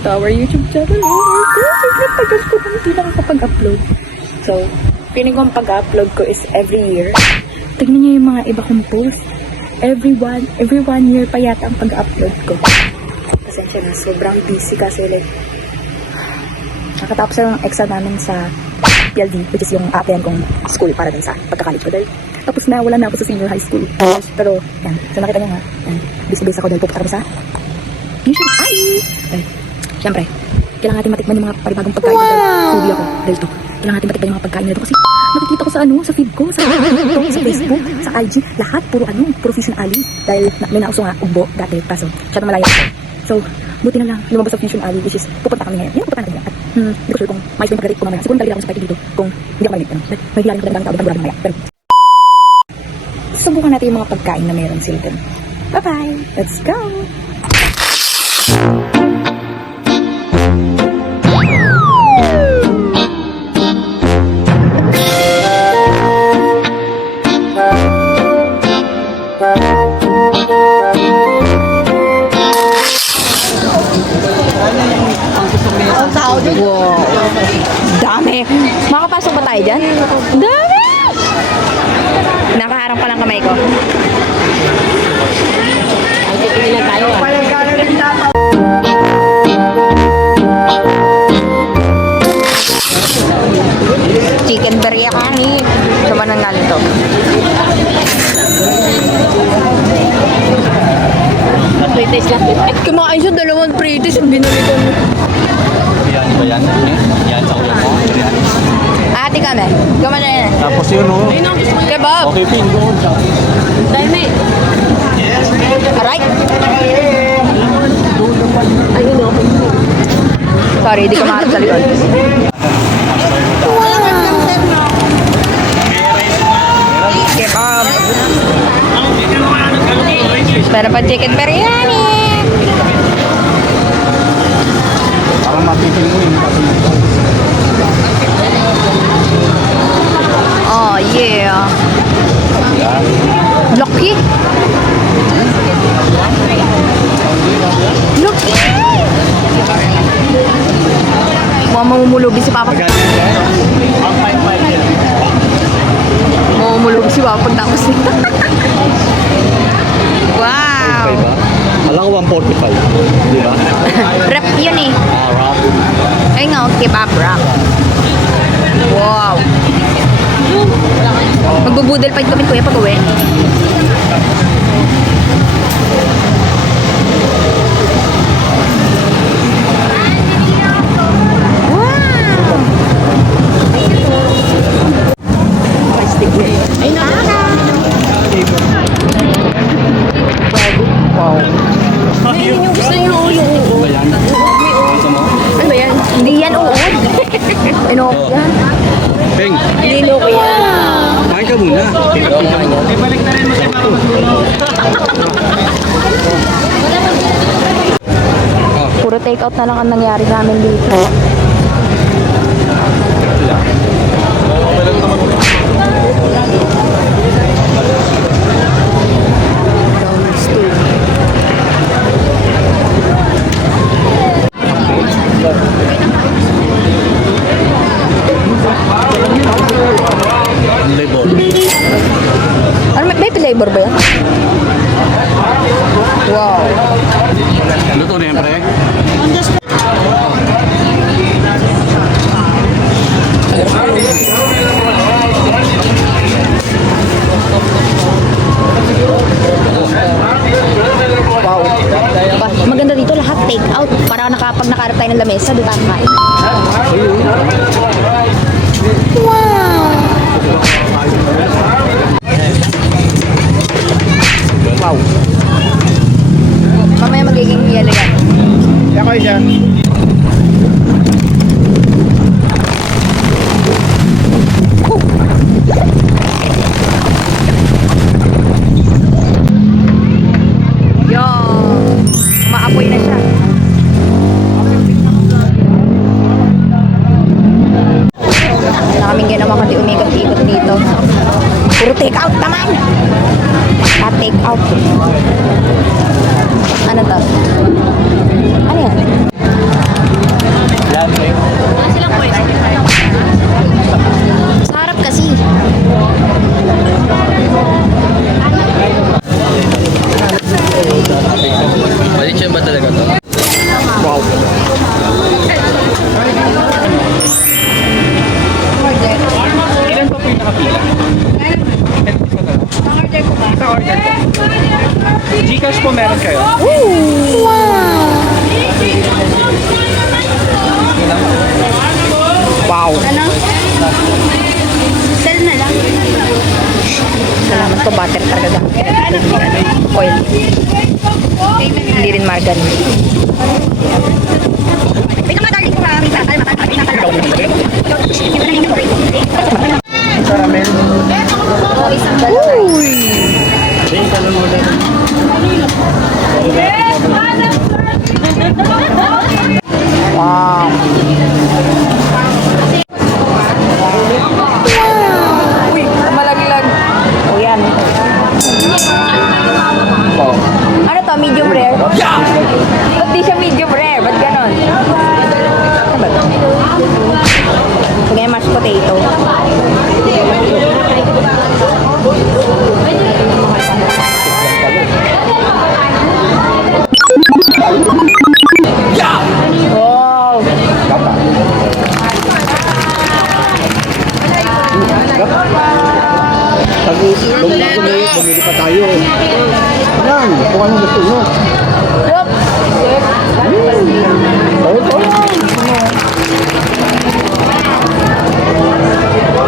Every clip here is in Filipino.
to our YouTube channel. Oh my God, sobrang tagal ko nang hindi nakakapag-upload. So, feeling ko ang pag-upload ko is every year. Tignan niyo yung mga iba kong post. Every one year pa yata ang pag-upload ko. Pasensya na, sobrang busy kasi like, nakatapos na ng exam namin sa PLD, which is yung aaplayan kong school para din sa pagka-college ko. Dahil tapos na, wala na ako sa senior high school. Pero, yan, so nakita niyo nga, yan, busy-busy ako dahil pupunta kami sa Fusion Alley. Ay, syempre, kailangan natin matikman yung mga panibagong pagkain dahil foodie ako. Dahil to, kailangan natin matikman yung mga pagkain nito kasi nakikita ko sa sa feed ko, sa Facebook, sa IG, lahat, puro Fusion Alley. Dahil may nauso nga, ugbo, dati, kaso, siya na malaya ako. So, buti na lang, lumabas sa Fusion Alley, which is, pupunta kami ngayon. Yan, pupunta natin yan. At, hindi ko sure kung mais ba yung pagkarit ko mamaya. Siguro nalila akong spaghetti dito, kung hindi ako marinig. May hilalim ko na tao, baka mamaya. Pero, subukan natin yung mga pagkain na meron sila dun. Bye-bye! Let's go! Wow! Dami! Makapasok ba tayo dyan? Dami! Nakaharang pa lang kamay ko. Ay, titingin lang tayo. Chicken biryani. Sama nang natin to. Pre-taste lang. Kumain siya, dalawang pre-taste. Binuli ko. Biryani ba yan? Yan sa ulam mo. Biryani. Ate kami. Gumana yan. Tapos yun o. Kebab. Okay, pin doon. Dami. Alright. Ayun o. Sorry, di ko maharap sa likod. Kebab. Pero pa chicken biryani. Parang matitin mo yung Oh, yeah. Lucky. Lucky. Mamumulubi si Papa. Mamumulubi si Papa pagtapos nito. Wow. Alam ko 145. Di ba? Wrap yun eh. Wrap. Ay nga, kebab wrap. Wow. Magbubudel fight kami kuya pag uwi. Peng, Lino ko yan. kain ka muna. Ibalik na rin mo si Mama. Puro take out na lang ang nangyari namin dito. Ano, may flavor ba yan? Wow. Luto na yan, pre. Wow. Maganda dito lahat take out. Para pag nakaharap tayo ng lamesa, di ba kain? Wow. Wow. Mamaya magiging yelo yan. Ako siya. Yo, maapoy na siya. Wala kaming ginawa kundi umikot-ikot dito. Puro take out naman. Take out. Ano to? Ano yan? Ilan pa po yung nakapila? Isa na lang. Sa order po. Gcash po meron kayo? Wow! Ano? Sell na lang. Salamat ko, butter talaga gamit. Oil. Hindi rin margarine. Wait lang, darling ko ha. Wait lang, Caramel. isang dalawa. Uy! Wow! Uy, malaglag. O yan. Oh. Ano to, medium rare? Ba't di siya medium rare? Ba't ganon? Ano ba to? Kaya mashed potato. Wow! Bumili pa tayo. Yan, kung anong gusto nyo. Yup!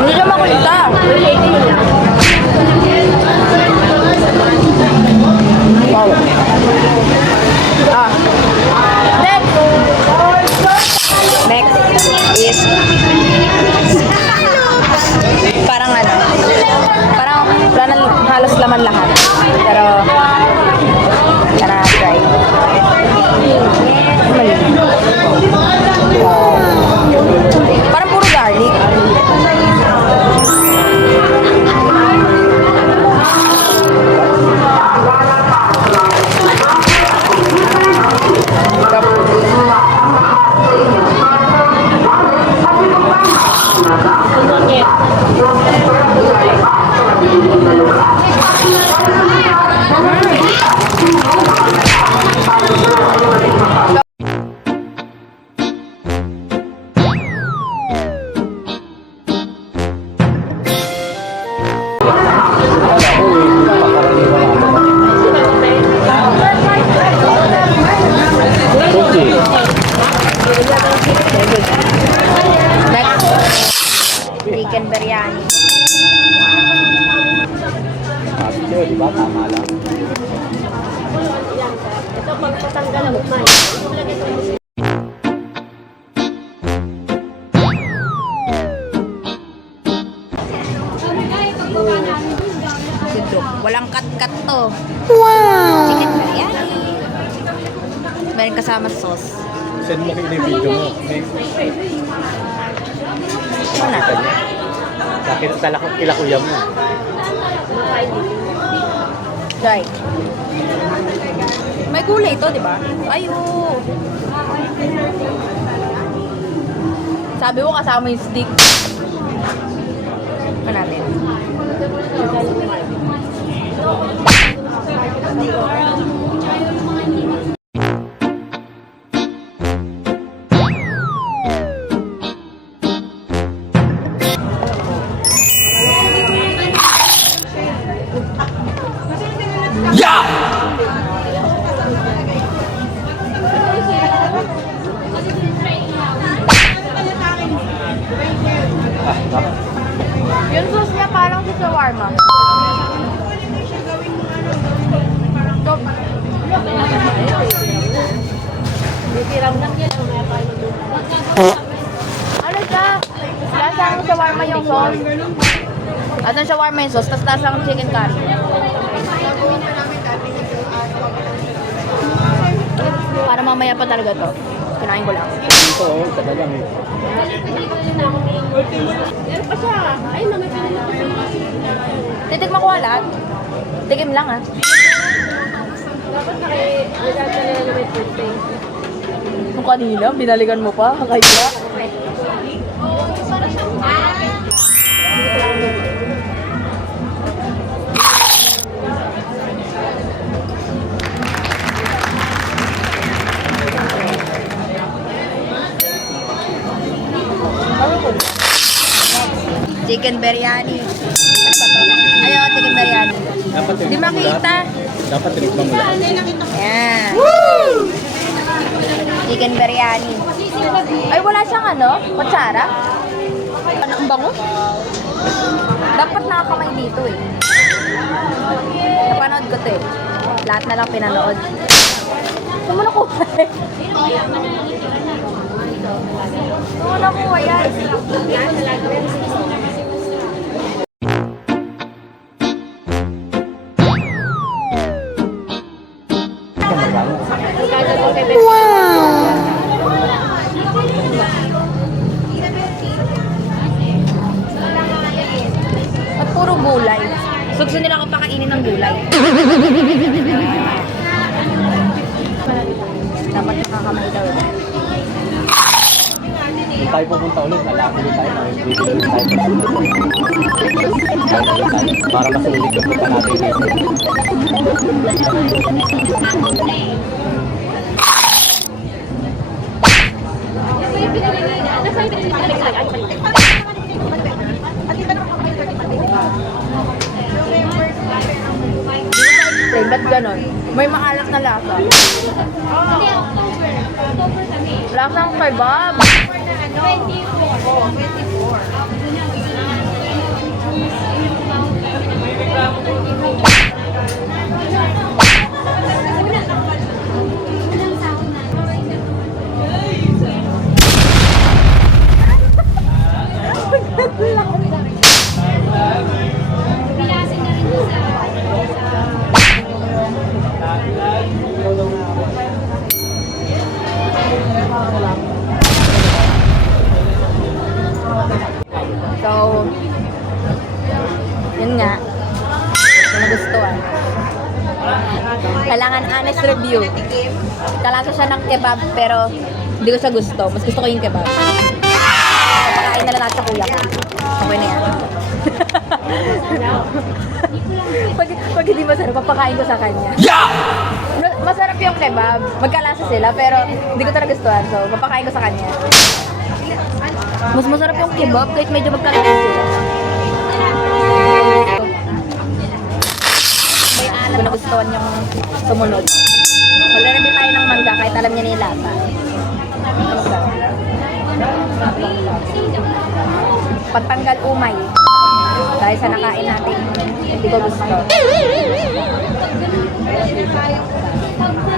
Hindi siya makulita. Wow. Next is parang ano, parang wala nang halos laman lahat. Pero tara, try. Mali. Wow. Parang puro garlic. Chicken biryani. Sabi di ba? Tama lang. Ito magpatanggal ang mukha. Sudok. Walang kat-kat to. Wow! Chicken biryani. Meron kasama sauce. Send mo kayo yung video mo. Ano natin? Sa kila kuya mo. Right. May gulay ito, di ba? Ayo. Sabi mo kasama yung stick. Ano natin? Yung sauce niya parang sa shawarma. Ano siya? Lasang shawarma yung sauce. Lasang shawarma yung sauce, tapos lasang chicken curry. Para mamaya pa talaga to. Kinain ko lang. Ito, talagang eh. Meron pa siya. Ay, mga pinila ko. Titikman ko lahat. Tikim lang ah. Dapat nagdadala na may birthday. Nung kanina, binalikan mo pa. Kaya. chicken biryani. Ayaw, chicken biryani. Dapat Di makita. Dapat tinikman mo lahat. Ayan. Chicken biryani. Ay, wala siyang ano? Kutsara? Ano, ang bango? Dapat nakakamay dito eh. Napanood ko to eh. Lahat na lang pinanood. Saan mo nakuha eh? Saan mo nakuha yan? At puro gulay. So gusto nila akong pakainin ng gulay. Dapat nakakamay daw. Kung tayo pupunta ulit, lalaki tayo. Bibili tayo. Para masulit yung punta natin dito. Explain, ba't ganon? May maalat na lasa. Lasang kebab. So, yun nga. Yung nagustuhan. Kailangan honest review. Kalasa siya ng kebab pero hindi ko siya gusto. Mas gusto ko yung kebab. Papakain na lang natin sa kuya ko. Okay na yan. pag hindi masarap, papakain ko sa kanya. Masarap yung kebab. Magkalasa sila pero hindi ko talaga gustuhan. So, papakain ko sa kanya. Mas masarap yung kebab kahit medyo magkalasa sila. Hindi ko nagustuhan yung sumunod. Maglalagay tayo ng mangga kahit alam niya nilata. Pantanggal umay. Dahil sa nakain natin, hindi ko gusto.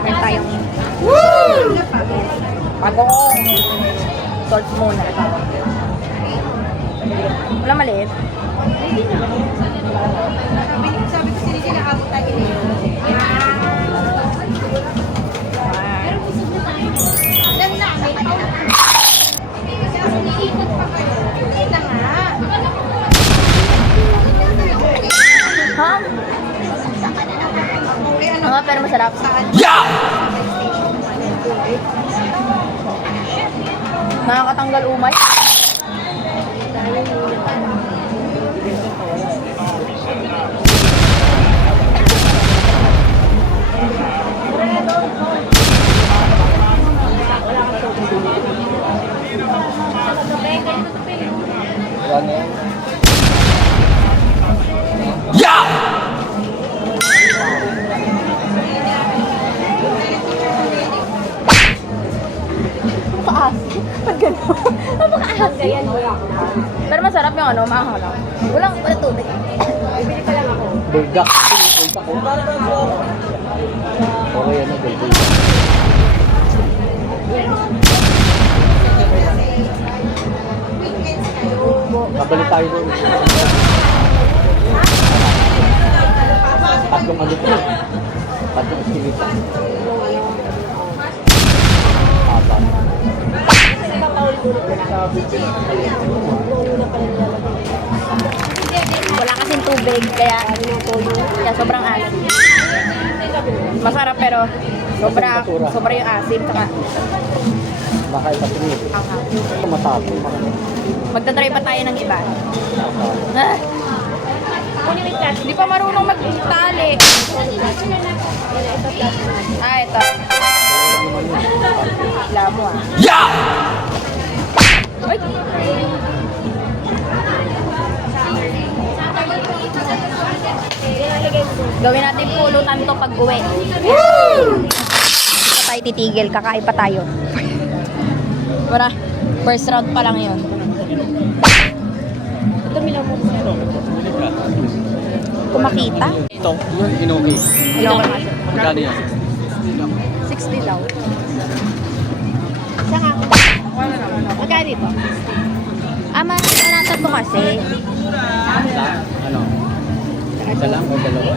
Meron tayong pagong salt muna. Wala maliit. Sabi ko sila kinaabot tayo Pero busog na tayo. Alam namin. Kasi ako niikot pa kayo. Hindi na nga. Ha? Oo, pero masarap. Nakakatanggal umay. Wala na yan. Paas. Pag gano'n. Napakaas. Ganyan mo. Pero masarap yung ano, maahaw lang. Wala tubig. Bibili pa lang ako. Buldak. Buldak ko. Okay, ano, buldak. Kabalik tayo doon. Tatlong ano po. Tatlong eskinita. Aba. Wala kasing tubig, kaya sobrang asin. Masarap pero sobra yung asin. Saka Baka ipatuloy. Matapos. magta-try pa tayo ng iba. Ah, hindi pa marunong magtali. Ah, ito. Alam mo ah. Ay! Gawin natin pulutan to pag uwi. Hindi pa tayo titigil, kakain pa tayo. Wala, first round pa lang yun. Kung makita, Ito, yung inuwi. ilang ka Magkano yan? 60 daw. Saka, magkano dito? Manatan mo kasi. Ano? Isa lang o dalawa?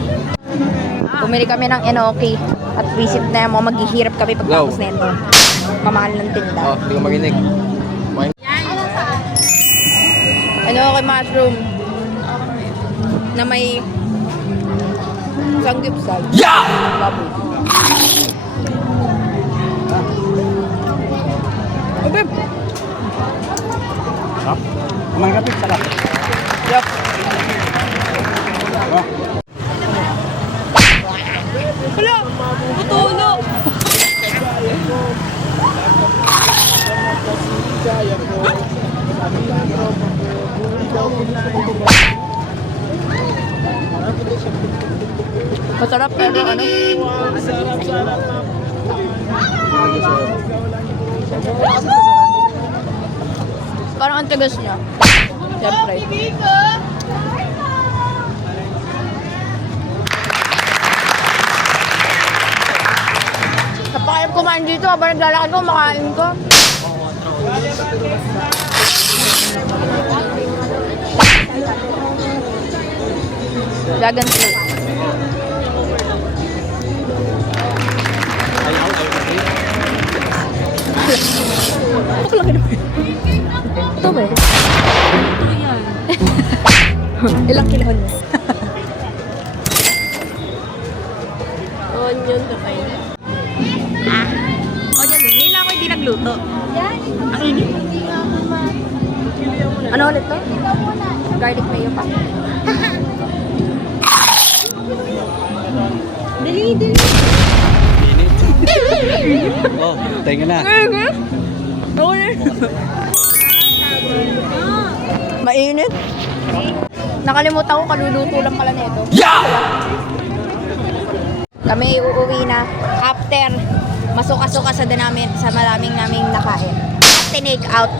Bumili kami ng enoki at visit na mo, maghihirap kami pagtapos na ito. Mamahal ng tinda. Oh, hindi ko maginig. Enoki mushroom na may sanggipsal. Yeah! Baboy. Okay. Sarap. Kumain ka, Pip. Sarap. Yup. Oh. Hala! Putulo! Masarap pero ano? Parang ang tigas niya. Siyempre. Napakayap kumain dito habang naglalakad ko, makain ko. Dragon fruit. Ito ba? Ito yan. Ilang kilon niya? Onion na kayo. O dyan, hindi lang ako hindi nagluto. Ang init. Ano ulit to? Garlic mayo pa. Dali. Oh, tayo na. Mainit. Nakalimutan ko, kaluluto lang pala nito. Kami uuwi na after masuka-suka sa maraming naming nakain. Tinake out.